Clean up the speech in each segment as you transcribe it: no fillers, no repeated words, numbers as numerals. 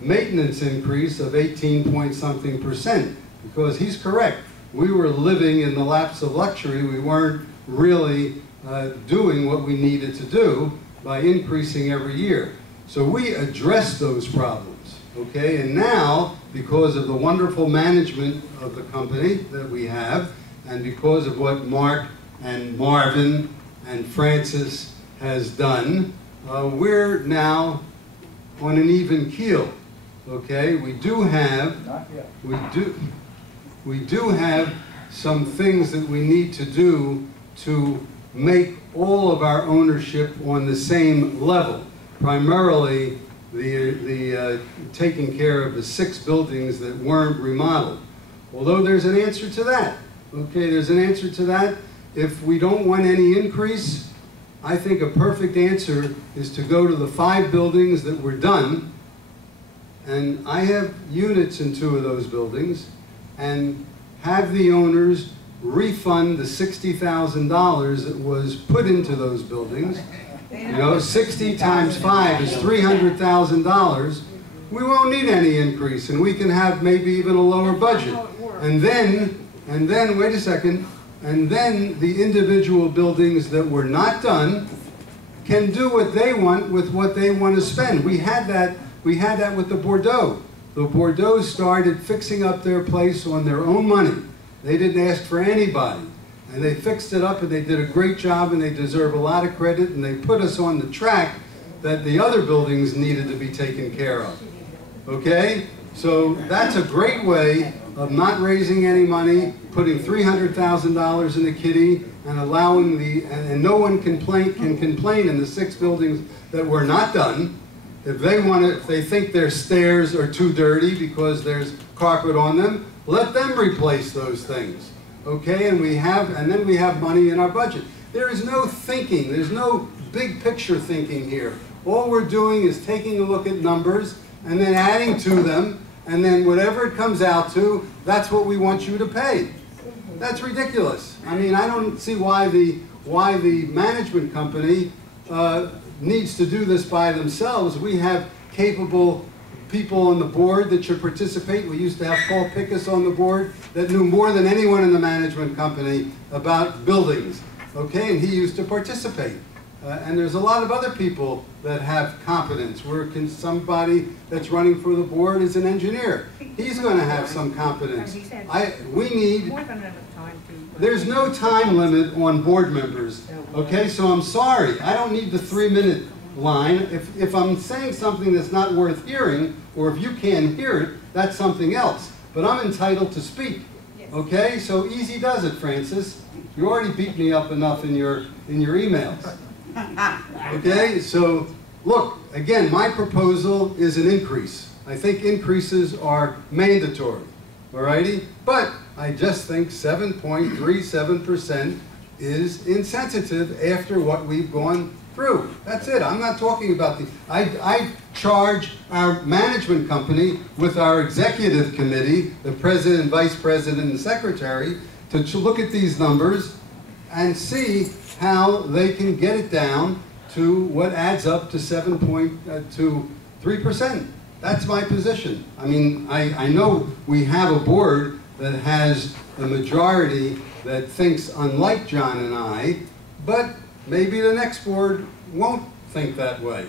maintenance increase of 18 point something %, because he's correct. We were living in the laps of luxury. We weren't really doing what we needed to do by increasing every year. So we addressed those problems, okay? And now, because of the wonderful management of the company that we have, and because of what Mark and Marvin and Francis has done, we're now on an even keel, okay? We do have, we do have some things that we need to do to make all of our ownership on the same level. Primarily, the taking care of the 6 buildings that weren't remodeled. Although there's an answer to that. Okay, there's an answer to that. If we don't want any increase, I think a perfect answer is to go to the 5 buildings that were done, and I have units in 2 of those buildings, and have the owners refund the $60,000 that was put into those buildings. You know, 60 times 5 is $300,000. We won't need any increase, and we can have maybe even a lower budget. And then, wait a second, and then the individual buildings that were not done can do what they want with what they want to spend. We had that with the Bordeaux. The Bordeaux started fixing up their place on their own money. They didn't ask for anybody. And they fixed it up, and they did a great job, and they deserve a lot of credit, and they put us on the track that the other buildings needed to be taken care of. Okay? So that's a great way of not raising any money, putting $300,000 in the kitty, and allowing and no one can complain in the 6 buildings that were not done. If they think their stairs are too dirty because there's carpet on them, let them replace those things. Okay, and then we have money in our budget. There is no thinking, there's no big picture thinking here. All we're doing is taking a look at numbers and then adding to them, and then whatever it comes out to, that's what we want you to pay. That's ridiculous. I mean, I don't see why the management company needs to do this by themselves. We have capable people on the board that should participate. We used to have Paul Pickus on the board that knew more than anyone in the management company about buildings, okay, and he used to participate. And there's a lot of other people that have competence. Somebody that's running for the board is an engineer. He's going to have some competence. There's no time limit on board members, okay, so I'm sorry. I don't need the 3-minute line. If I'm saying something that's not worth hearing, or if you can't hear it, that's something else. But I'm entitled to speak. Okay, so easy does it, Francis. You already beat me up enough in your emails. Okay, so look, again, my proposal is an increase. I think increases are mandatory. Alrighty, but I just think 7.37% is insensitive after what we've gone through. That's it. I'm not talking about I charge our management company with our executive committee, the president, vice president, and secretary, to look at these numbers and see how they can get it down to what adds up to 3%. That's my position. I mean, I know we have a board that has a majority that thinks unlike John and I, but maybe the next board won't think that way.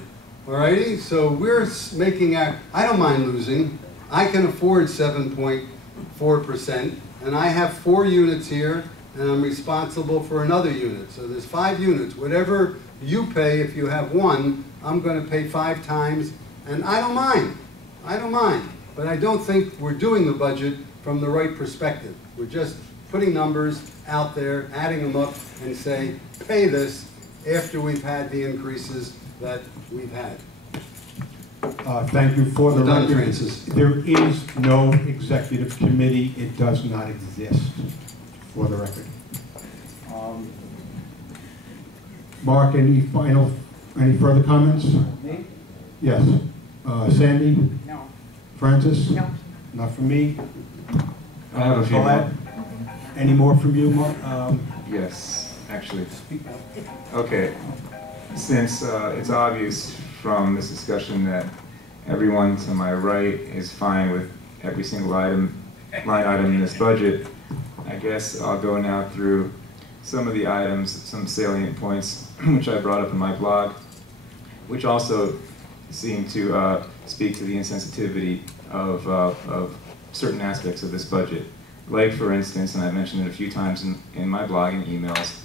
Alrighty? So we're making I don't mind losing. I can afford 7.4%, and I have 4 units here, and I'm responsible for another unit. So there's 5 units. Whatever you pay, if you have 1, I'm going to pay 5 times, and I don't mind. I don't mind. But I don't think we're doing the budget from the right perspective. We're just putting numbers out there, adding them up, and say, pay this after we've had the increases that we've had. Thank you for the record. Francis. There is no executive committee. It does not exist, for the record. Mark, any further comments? Me? Yes. Sandy? No. Francis? No. Not from me. I have a few more. Any more from you, Mark? Yes, actually. Okay. Since it's obvious from this discussion that everyone to my right is fine with every single line item in this budget, I guess I'll go now through some of the items, some salient points, which I brought up in my blog, which also seem to speak to the insensitivity of certain aspects of this budget. Like, for instance, and I've mentioned it a few times in my blog and emails,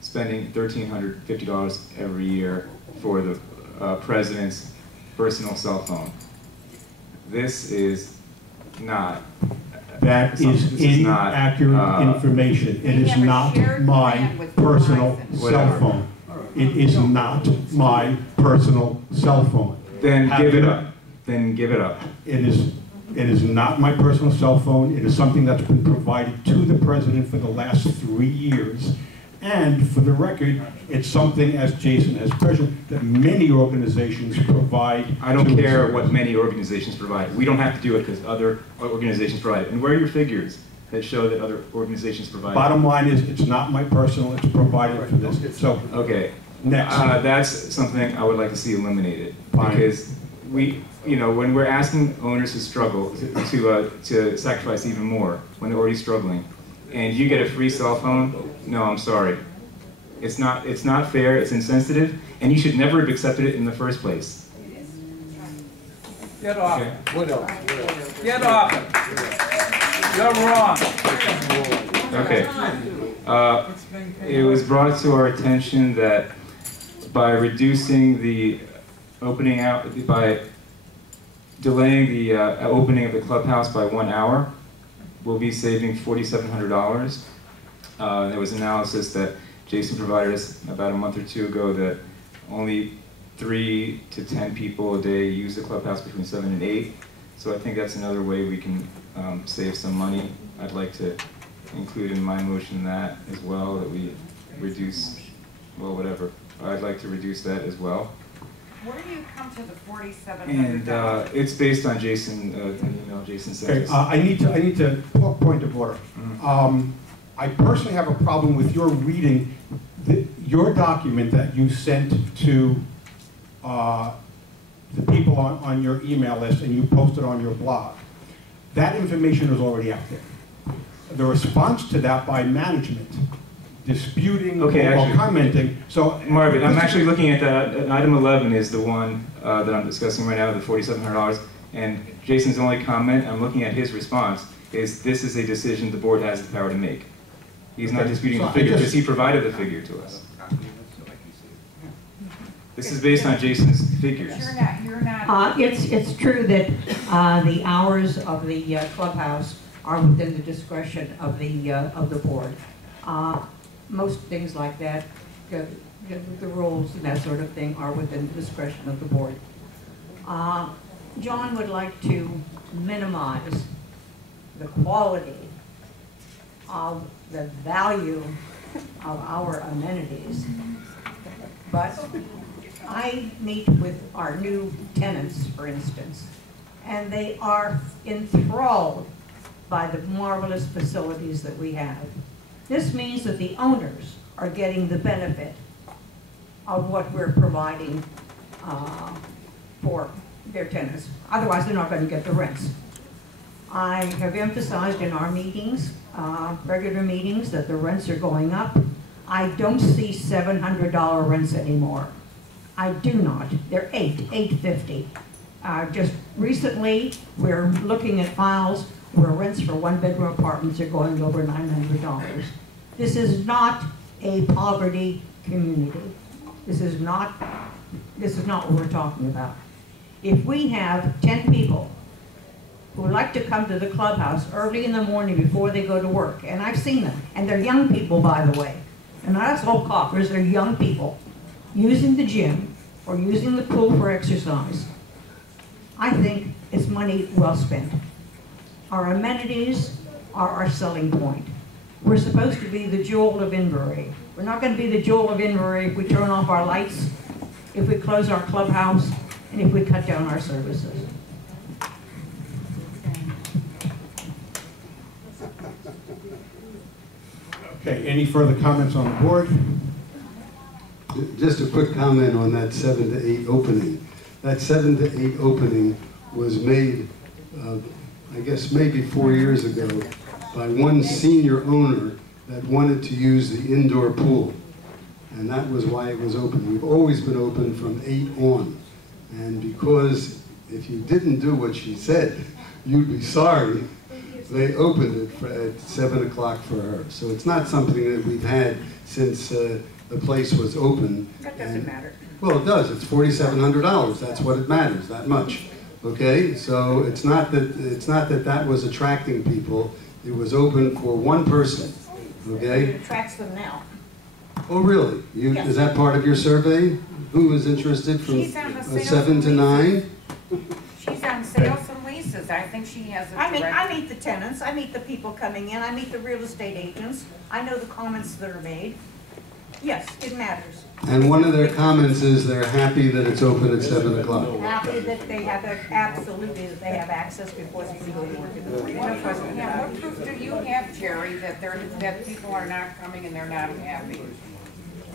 spending $1,350 every year for the president's personal cell phone. This is not. That is inaccurate information. It is not my personal cell phone. It is not my personal cell phone. Then give it up. Then give it up. It is not my personal cell phone. It is something that's been provided to the president for the last 3 years. And for the record, it's something, as Jason has mentioned, that many organizations provide. I don't care what many organizations provide. We don't have to do it because other organizations provide it. And where are your figures that show that other organizations provide it? Bottom line is, it's not my personal, it's provided for this. So, okay. Next. That's something I would like to see eliminated. Fine. Because when we're asking owners to struggle, to sacrifice even more when they're already struggling, and you get a free cell phone, no, I'm sorry. It's not fair, it's insensitive, and you should never have accepted it in the first place. Get off. Okay. What else? Get off it. You're wrong. Okay. It was brought to our attention that by reducing the by delaying the opening of the clubhouse by 1 hour, we'll be saving $4,700. There was analysis that Jason provided us about a month or two ago that only 3 to 10 people a day use the clubhouse between 7 and 8. So I think that's another way we can save some money. I'd like to include in my motion that as well, that we reduce, well, whatever. I'd like to reduce that as well. Where do you come to the $4,700? And it's based on Jason, an email Jason sent okay, us. I need to point of order. I personally have a problem with your reading your document that you sent to the people on your email list and you posted on your blog. That information is already out there. The response to that by management, disputing or commenting. So, Marvin, I'm actually looking at that. Item 11 is the one that I'm discussing right now, the $4,700. And Jason's only comment, I'm looking at his response, is this is a decision the board has the power to make. He's not disputing the figure because he provided the figure to us. This is based on Jason's figures. You're not. It's true that the hours of the clubhouse are within the discretion of the board. Most things like that, the rules and that sort of thing are within the discretion of the board. John would like to minimize the quality of the value of our amenities, but I meet with our new tenants, for instance, and they are enthralled by the marvelous facilities that we have. This means that the owners are getting the benefit of what we're providing for their tenants. Otherwise, they're not going to get the rents. I have emphasized in our meetings, regular meetings, that the rents are going up. I don't see $700 rents anymore. I do not. They're $850. Just recently, we're looking at files where rents for one-bedroom apartments are going over $900. This is not a poverty community. This is not what we're talking about. If we have 10 people who like to come to the clubhouse early in the morning before they go to work, and I've seen them, and they're young people, by the way, and not us old coffers, they're young people using the gym or using the pool for exercise, I think it's money well spent. Our amenities are our selling point. We're supposed to be the jewel of Inverrary. We're not going to be the jewel of Inverrary if we turn off our lights, if we close our clubhouse, and if we cut down our services. Okay, any further comments on the board? Just a quick comment on that 7 to 8 opening. that 7 to 8 opening was made, I guess maybe 4 years ago, by one senior owner that wanted to use the indoor pool. And that was why it was open. We've always been open from 8 on. And because if you didn't do what she said, you'd be sorry, they opened it at 7 o'clock for her. So it's not something that we've had since the place was open. That doesn't matter. Well, it does. It's $4,700. That's what it matters, that much. Okay? So it's not that that was attracting people. It was open for one person. Okay? It attracts them now. Oh, really? Yes. Is that part of your survey? Who was interested from She's on the sales 7 to and 9? She's on sales and leases. I think she has a I direct. meet the tenants, I meet the people coming in, I meet the real estate agents, I know the comments that are made. Yes, it matters. And one of their comments is they're happy that it's open at 7 o'clock. Happy that they have, absolutely, that they have access before they can go to work in the morning. No question Yeah, about what it. proof do you have, Jerry, that people are not coming and they're not happy?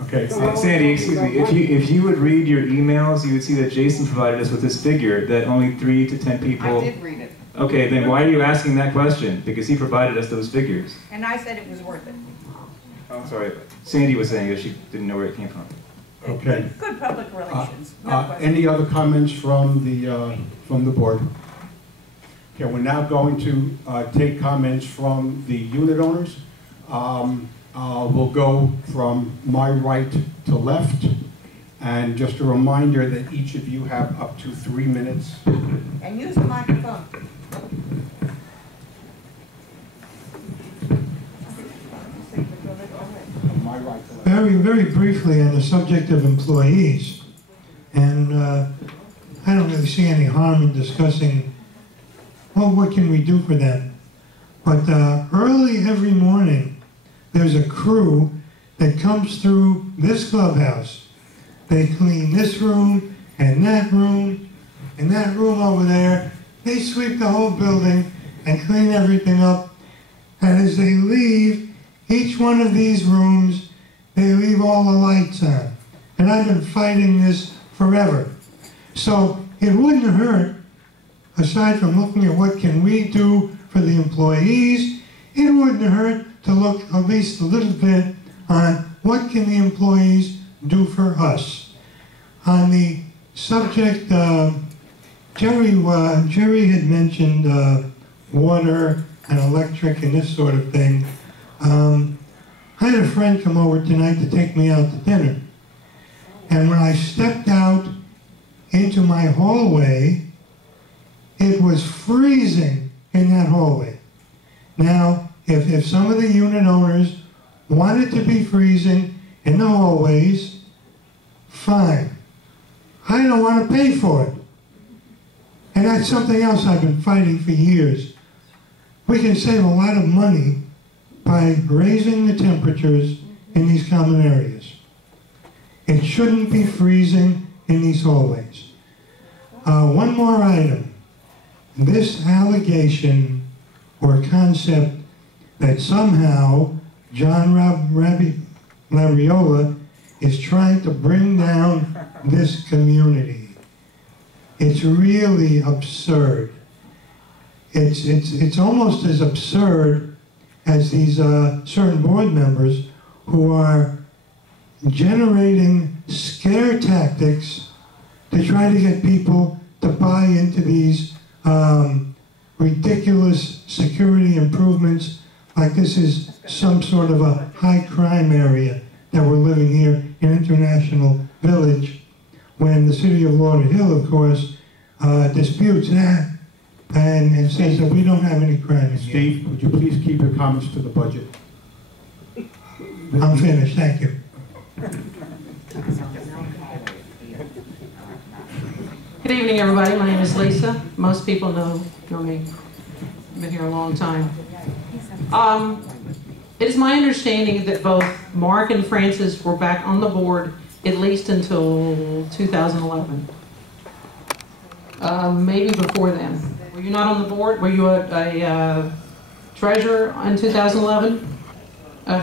Okay. Sandy, excuse me, if you would read your emails, you would see that Jason provided us with this figure that only 3 to 10 people. I did read it. Okay, then why are you asking that question? Because he provided us those figures. And I said it was worth it. Oh, I'm sorry. Sandy was saying that she didn't know where it came from. Okay. Good public relations, no question. Any other comments from the board? Okay, we're now going to take comments from the unit owners. We'll go from my right to left. And just a reminder that each of you have up to 3 minutes. And use the microphone. My right to left. Very briefly on the subject of employees, and I don't really see any harm in discussing, well, what can we do for them? But early every morning, there's a crew that comes through this clubhouse. They clean this room and that room over there. They sweep the whole building and clean everything up. And as they leave each one of these rooms, they leave all the lights on. And I've been fighting this forever. So it wouldn't hurt, aside from looking at what can we do for the employees, it wouldn't hurt to look at least a little bit on what can the employees do for us. On the subject, Jerry had mentioned water and electric and this sort of thing. I had a friend come over tonight to take me out to dinner. And when I stepped out into my hallway, it was freezing in that hallway. Now, if some of the unit owners want it to be freezing in the hallways, fine. I don't want to pay for it. And that's something else I've been fighting for years. We can save a lot of money by raising the temperatures in these common areas. It shouldn't be freezing in these hallways. One more item. This allegation or concept that somehow John Labriola is trying to bring down this community. It's really absurd. It's almost as absurd as these certain board members who are generating scare tactics to try to get people to buy into these ridiculous security improvements, like this is some sort of a high crime area that we're living here in International Village, when the city of Lauderdale Hill, of course, disputes that and says that we don't have any crime in here. Steve, would you please keep your comments to the budget? I'm finished, thank you. Good evening, everybody. My name is Lisa. Most people know me. I've been here a long time. It is my understanding that both Mark and Francis were back on the board at least until 2011. Maybe before then. Were you not on the board? Were you a treasurer in 2011?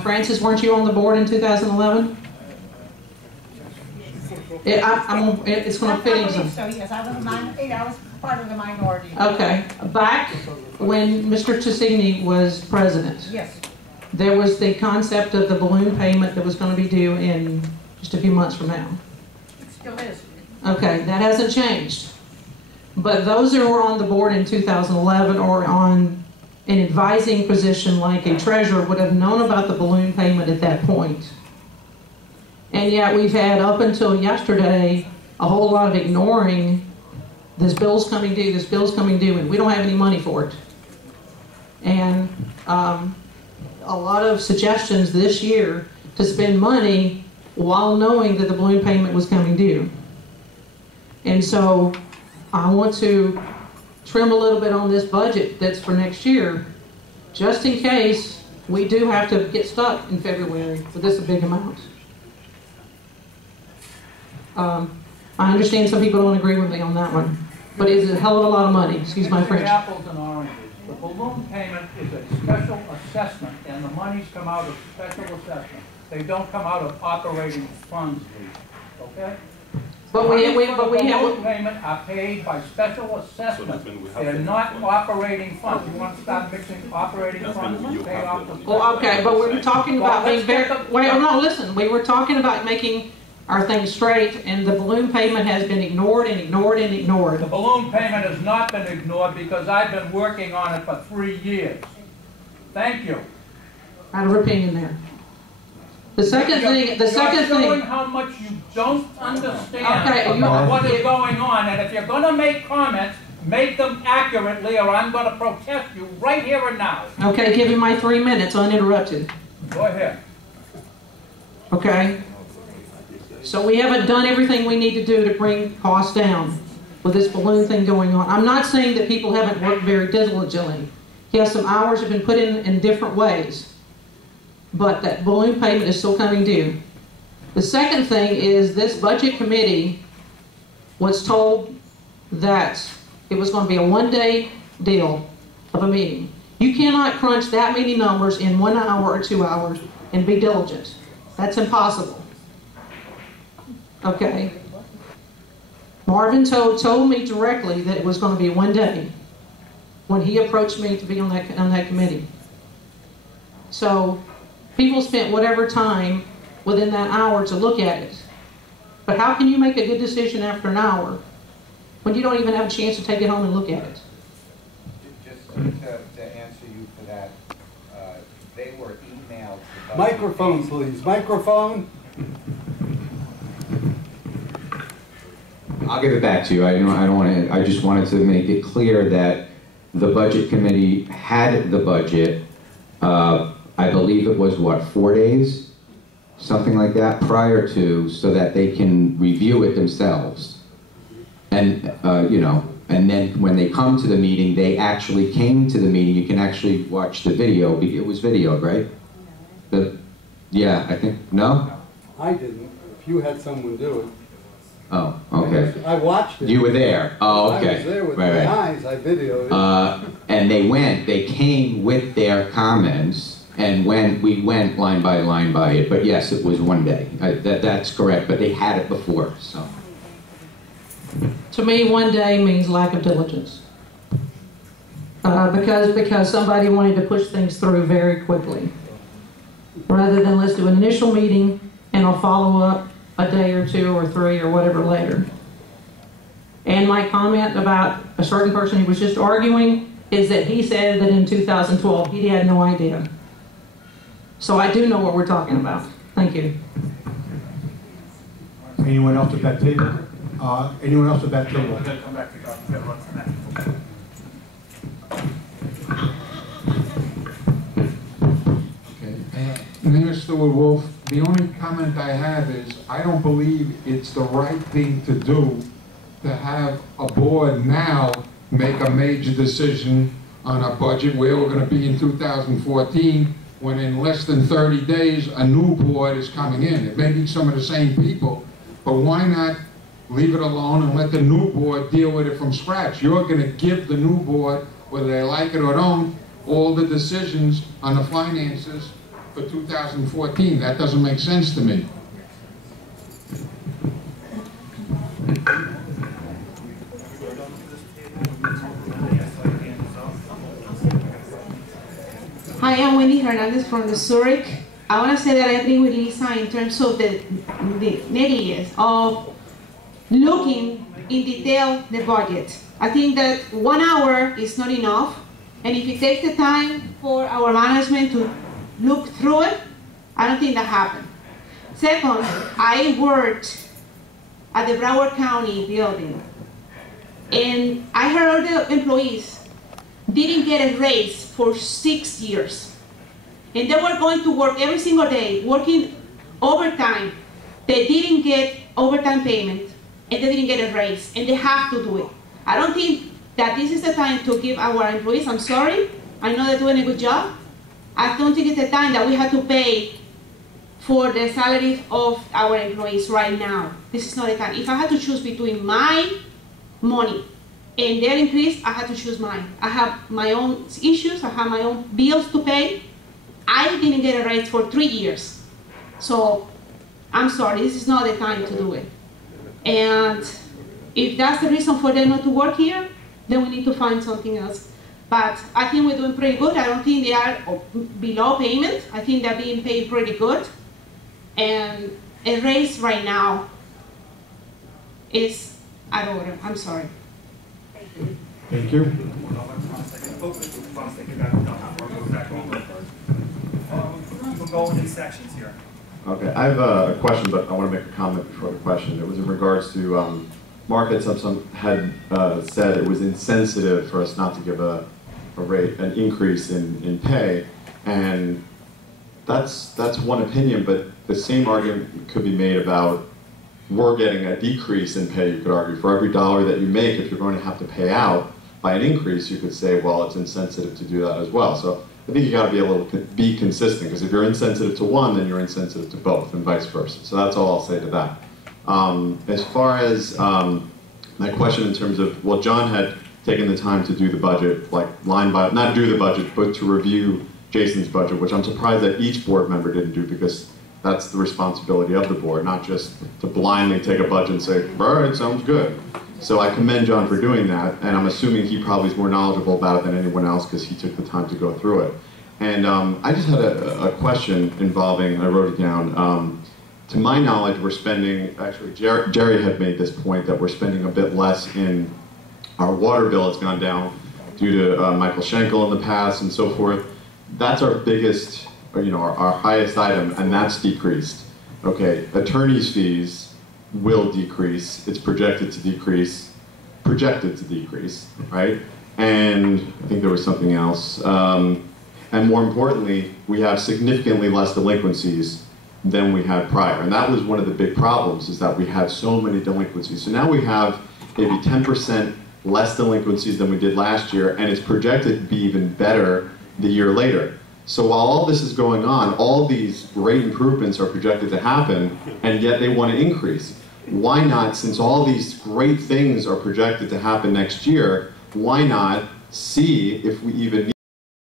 Francis, weren't you on the board in 2011? It's going to fit I into. believe so, yes, I was part of the minority. Okay, back when Mr. Ticini was president, Yes, there was the concept of the balloon payment that was going to be due in just a few months from now. it still is. Okay, that hasn't changed. But those who were on the board in 2011 or on an advising position like a treasurer would have known about the balloon payment at that point. And yet we've had up until yesterday a whole lot of ignoring this bill's coming due, this bill's coming due, and we don't have any money for it. And a lot of suggestions this year to spend money while knowing that the balloon payment was coming due. And so I want to trim a little bit on this budget that's for next year, just in case we do have to get stuck in February with this big amount. I understand some people don't agree with me on that one, but it's a hell of a lot of money, excuse my French. Apples and oranges. The balloon payment is a special assessment, and the monies come out of special assessment. They don't come out of operating funds, okay? But we have, balloon payment are paid by special assessment. They're not operating funds. You want to start mixing operating funds, pay off the. well, okay, but we're talking about Well, being very, well, no, listen, we were talking about making our things straight, and the balloon payment has been ignored and ignored and ignored. The balloon payment has not been ignored because I've been working on it for 3 years. Thank you. Out of opinion there. The second thing, You're showing how much you don't understand about what is going on, and if you're going to make comments, make them accurately, or I'm going to protest you right here and now. Okay, give me my 3 minutes uninterrupted. Go ahead. Okay? So we haven't done everything we need to do to bring costs down with this balloon thing going on. I'm not saying that people haven't worked very diligently. Yes, some hours have been put in different ways, but that balloon payment is still coming due. The second thing is this budget committee was told that it was going to be a one-day deal of a meeting. You cannot crunch that many numbers in 1 hour or 2 hours and be diligent. That's impossible. Okay. Marvin told me directly that it was going to be one day when he approached me to be on that committee. So people spent whatever time within that hour to look at it. But how can you make a good decision after an hour when you don't even have a chance to take it home and look at it? Just to answer you for that, they were emailed. Microphone, please. Microphone. I'll give it back to you. I don't want to. I just wanted to make it clear that the budget committee had the budget. I believe it was what, 4 days, something like that, prior to, so that they can review it themselves. And you know, and then when they come to the meeting, they actually came to the meeting. You can actually watch the video. It was videoed, right? Yeah, I think no. I didn't. If you had someone do it. Oh, okay. I watched it. You were there. Oh, okay. I was there with my eyes. I videoed it. And they came with their comments, and we went line by it. But yes, it was one day. That's correct. But they had it before, so. To me, one day means lack of diligence. Because somebody wanted to push things through very quickly. Rather than let's do an initial meeting and I'll follow up a day or 2 or 3 or whatever later. And my comment about a certain person who was just arguing is that he said that in 2012 he had no idea. So I do know what we're talking about. Thank you. Anyone else at that table? Anyone else at that table? Minister Wolf, the only comment I have is I don't believe it's the right thing to do to have a board now make a major decision on a budget where we're going to be in 2014 when in less than 30 days a new board is coming in. It may be some of the same people, but why not leave it alone and let the new board deal with it from scratch? You're going to give the new board, whether they like it or don't, all the decisions on the finances for 2014. That doesn't make sense to me. I am Wendy Hernandez from the Zurich. I want to say that I agree with Lisa in terms of the negligence of looking in detail the budget. I think that 1 hour is not enough, and if it takes the time for our management to look through it, I don't think that happened. Second, I worked at the Broward County building, and I heard all the employees didn't get a raise for 6 years. And they were going to work every single day, working overtime. They didn't get overtime payment, and they didn't get a raise, and they have to do it. I don't think that this is the time to give our employees, I'm sorry, I know they're doing a good job. I don't think it's the time that we have to pay for the salaries of our employees right now. This is not the time. If I had to choose between my money and their increase, I had to choose mine. I have my own issues, I have my own bills to pay. I didn't get a raise for 3 years. So, I'm sorry, this is not the time to do it. And if that's the reason for them not to work here, then we need to find something else. But I think we're doing pretty good. I don't think they are below payment. I think they're being paid pretty good. And a raise right now is out of order. I'm sorry. Thank you. We'll go in sections here. Okay, I have a question, but I want to make a comment before the question. It was in regards to, Mark had said it was insensitive for us not to give an increase in pay, and that's one opinion, but the same argument could be made about we're getting a decrease in pay, you could argue. For every dollar that you make, if you're going to have to pay out by an increase, you could say, well, it's insensitive to do that as well. So I think you got to be consistent, because if you're insensitive to one, then you're insensitive to both, and vice versa. So that's all I'll say to that. As far as my question in terms of, well, John had taken the time to do the budget, like line by, not do the budget, but to review Jason's budget, which I'm surprised that each board member didn't do, because that's the responsibility of the board, not just to blindly take a budget and say, all right, sounds good. So I commend John for doing that, and I'm assuming he probably is more knowledgeable about it than anyone else, because he took the time to go through it. And I just had a question involving, I wrote it down, to my knowledge, we're spending, actually Jerry had made this point, that we're spending a bit less in our water bill. It's gone down due to Michael Schenkel in the past and so forth. That's our biggest, our highest item, and that's decreased. Okay, attorney's fees will decrease. It's projected to decrease, right? And I think there was something else. And more importantly, we have significantly less delinquencies than we had prior. And that was one of the big problems, is that we had so many delinquencies. So now we have maybe 10% less delinquencies than we did last year, and it's projected to be even better the year later. So while all this is going on, all these great improvements are projected to happen, and yet they want to increase. Why not, since all these great things are projected to happen next year, why not see if we even need